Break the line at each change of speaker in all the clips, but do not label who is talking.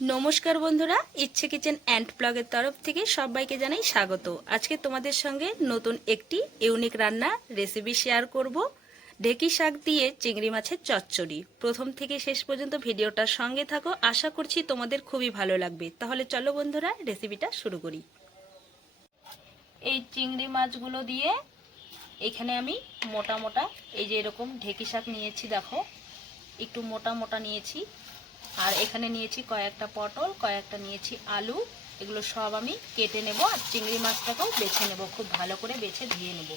নমস্কার বন্ধুরা, ইচ্ছে কিচেন অ্যান্ড ব্লগের তরফ থেকে সবাইকে জানাই স্বাগত। আজকে তোমাদের সঙ্গে নতুন একটি ইউনিক রান্না রেসিপি শেয়ার করব। ঢেকি শাক দিয়ে চিংড়ি মাছের চচ্চড়ি। প্রথম থেকে শেষ পর্যন্ত ভিডিওটার সঙ্গে থাকো, আশা করছি তোমাদের খুবই ভালো লাগবে। তাহলে চলো বন্ধুরা, রেসিপিটা শুরু করি। এই চিংড়ি মাছগুলো দিয়ে এখানে আমি মোটা মোটা, এই যে এরকম ঢেকি শাক নিয়েছি, দেখো। একটু মোটা মোটা নিয়েছি। আর এখানে নিয়েছি কয়েকটা পটল, কয়েকটা নিয়েছি আলু। এগুলো সব আমি কেটে নেব আর চিংড়ি মাছটাকেও বেছে নেব, খুব ভালো করে বেছে ধুয়ে নেব।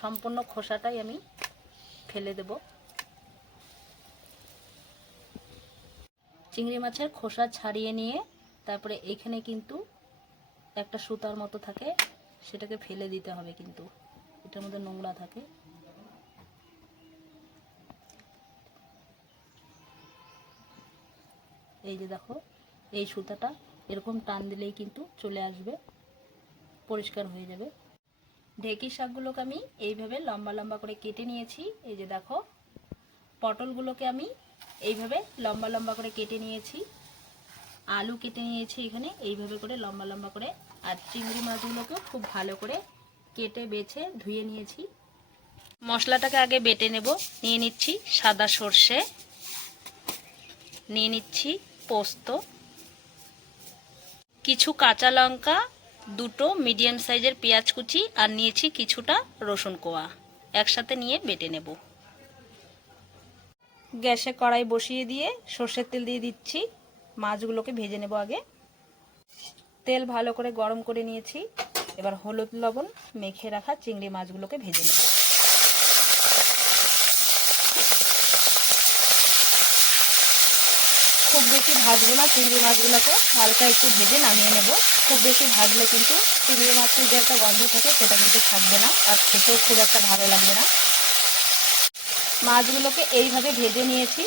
সম্পূর্ণ খোসাটাই আমি ফেলে দেব। চিংড়ি মাছের খোসা ছাড়িয়ে নিয়ে তারপরে এখানে কিন্তু একটা সুতার মতো থাকে, সেটাকে ফেলে দিতে হবে কিন্তু। এটার মধ্যে নোংরা থাকে। এই যে দেখো, এই সুতাটা এরকম টান দিলেই কিন্তু চলে আসবে, পরিষ্কার হয়ে যাবে। ঢেকি শাকগুলোকে আমি এইভাবে লম্বা লম্বা করে কেটে নিয়েছি। এই যে দেখো, পটলগুলোকে আমি এইভাবে লম্বা লম্বা করে কেটে নিয়েছি। আলু কেটে নিয়েছি এখানে, এইভাবে করে লম্বা লম্বা করে। আর চিংড়ি মাছগুলোকেও খুব ভালো করে কেটে, বেছে, ধুয়ে নিয়েছি। মশলাটাকে আগে বেটে নেব। নিয়ে নিচ্ছি সাদা সর্ষে। নিয়ে নিচ্ছি পোস্ত, কিছু কাঁচা লঙ্কা, দুটো মিডিয়াম সাইজের পেঁয়াজ কুচি আর নিয়েছি কিছুটা রসুন কোয়া। একসাথে নিয়ে বেটে নেব। গ্যাসে কড়াই বসিয়ে দিয়ে সর্ষের তেল দিয়ে দিচ্ছি। মাছগুলোকে ভেজে নেব আগে। তেল ভালো করে গরম করে নিয়েছি। এবার হলুদ লবণ মেখে রাখা চিংড়ি মাছগুলোকে ভেজে নেব। খুব বেশি ভাজবো না, চিংড়ি মাছগুলোকে হালকা একটু ভেজে নামিয়ে নেব। খুব বেশি ভাজলে কিন্তু চিংড়ি মাছের যে একটা গন্ধ থাকে, সেটা কিন্তু থাকবে না আর খেতেও খুব একটা ভালো লাগবে না। মাছগুলোকে এইভাবে ভেজে নিয়েছি,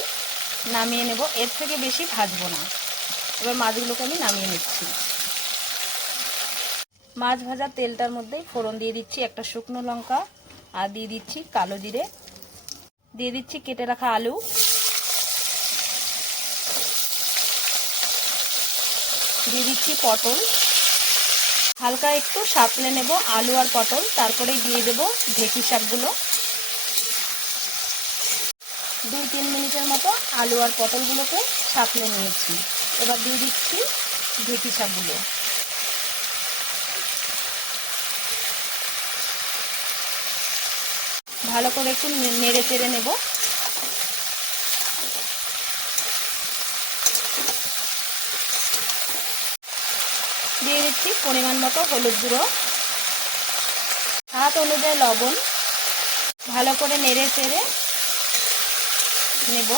নামিয়ে নেব। এর থেকে বেশি ভাজবো না। এবার মাছগুলোকে আমি নামিয়ে নিচ্ছি। মাছ ভাজা তেলটার মধ্যে ফোড়ন দিয়ে দিচ্ছি একটা শুকনো লঙ্কা আর দিয়ে দিচ্ছি কালো জিরে। দিয়ে দিচ্ছি কেটে রাখা আলু। দিয়ে দিচ্ছি পটল। হালকা একটু সাঁতলে নেব আলু আর পটল তারপরে দিয়ে দেব ঢেকি শাকগুলো। দুই তিন মিনিটের মতো আলু আর পটলগুলোকে সাঁতলে নিয়েছি। এবার দিয়ে দিচ্ছি ঢেকি শাকগুলো। ভালো করে একটু নেড়ে চেড়ে নেব। দিয়ে দিচ্ছি পরিমাণ মতো হলুদ গুঁড়ো। হাত অনুযায়ী লবণ। ভালো করে নেড়ে চেড়ে নেব।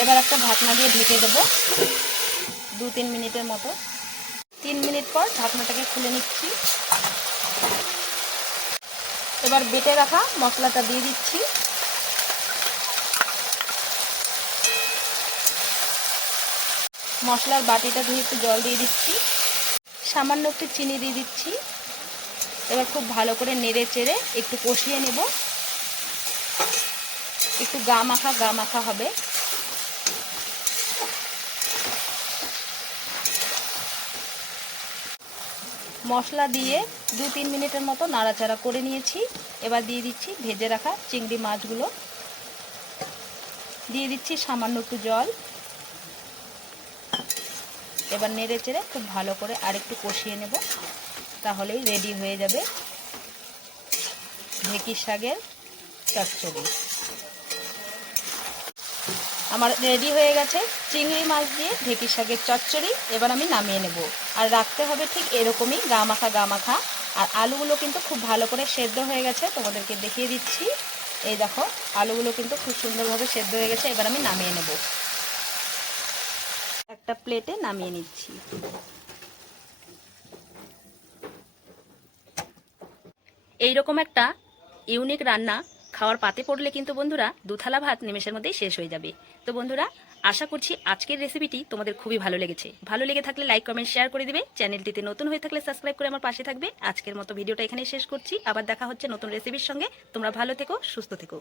এবার একটা ঢাকনা দিয়ে ঢেকে দেবো। দু তিন মিনিটের মতো। তিন মিনিট পর ঢাকনাটাকে খুলে নিচ্ছি। এবার বেটে রাখা মশলাটা দিয়ে দিচ্ছি। মশলার বাটিটা ধুয়ে একটু জল দিয়ে দিচ্ছি। সামান্য একটু চিনি দিয়ে দিচ্ছি। এবার খুব ভালো করে নেড়ে চেড়ে একটু কষিয়ে নেব। একটু গা মাখা গা মাখা হবে। মশলা দিয়ে দু তিন মিনিটের মতো নাড়াচাড়া করে নিয়েছি। এবার দিয়ে দিচ্ছি ভেজে রাখা চিংড়ি মাছগুলো। দিয়ে দিচ্ছি সামান্য একটু জল। এবার নেড়ে চেড়ে খুব ভালো করে আরেকটু কষিয়ে নেব, তাহলেই রেডি হয়ে যাবে ঢেকি শাকের চচ্চড়ি। আমার রেডি হয়ে গেছে চিংড়ি মাছ দিয়ে ঢেকি শাকের চচ্চড়ি, এবার আমি নামিয়ে নেব। আর রাখতে হবে ঠিক এরকমই গা মাখা গা মাখা আর আলুগুলো কিন্তু খুব ভালো করে সেদ্ধ হয়ে গেছে, তোমাদেরকে দেখিয়ে দিচ্ছি। এই দেখো, আলুগুলো কিন্তু খুব সুন্দরভাবে সেদ্ধ হয়ে গেছে, এবার আমি নামিয়ে নেব। একটা প্লেটে নামিয়ে নিচ্ছি। এইরকম একটা ইউনিক রান্না খাওয়ার পাতে পড়লে কিন্তু বন্ধুরা দুথালা ভাত নিমেষের মধ্যেই শেষ হয়ে যাবে। তো বন্ধুরা, আশা করছি আজকের রেসিপিটি তোমাদের খুবই ভালো লেগেছে। ভালো লেগে থাকলে লাইক কমেন্ট শেয়ার করে দিবে। চ্যানেলটিতে নতুন হয়ে থাকলে সাবস্ক্রাইব করে আমার পাশে থাকবে। আজকের মতো ভিডিওটা এখানে শেষ করছি। আবার দেখা হচ্ছে নতুন রেসিপির সঙ্গে। তোমরা ভালো থেকো, সুস্থ থেকো।